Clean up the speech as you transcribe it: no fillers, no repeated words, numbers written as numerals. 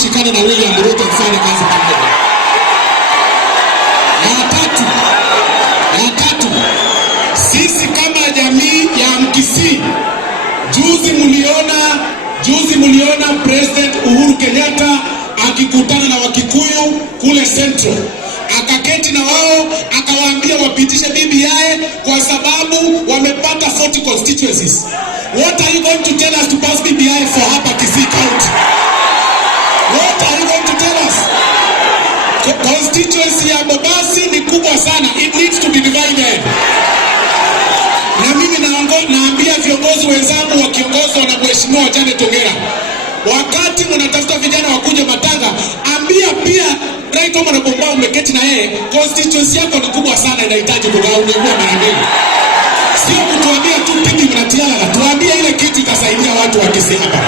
tushikane na William Ruto tufanye kazi pamoja. Ya tatu, sisi kama jamii ya Mkisii, juzi muliona President Uhuru Kenyatta akikutana na Wakikuyu kule Central. Akaketi na wao akawaambia wapitishe BBI kwa sababu wamepata 40 constituencies. What are you going to tell us to pass BBI for hapa Kisii County? What are you going to tell us? Constituency ya Bobasi ni kubwa sana. It needs to be divided. Na mimi naambia viongozi wenzangu wakiongozwa na Mheshimiwa Janet Ongera, wakati mnatafuta vijana wakuja Matanga, ambia pia Right Honorable Mbao umeketi na yeye, constituency yako ni kubwa sana, inahitaji kugauniwa mara mbili. Sio kutuambia tu pindi mnatiana, tuambie ile kitu ikasaidia watu wa Kisii hapa.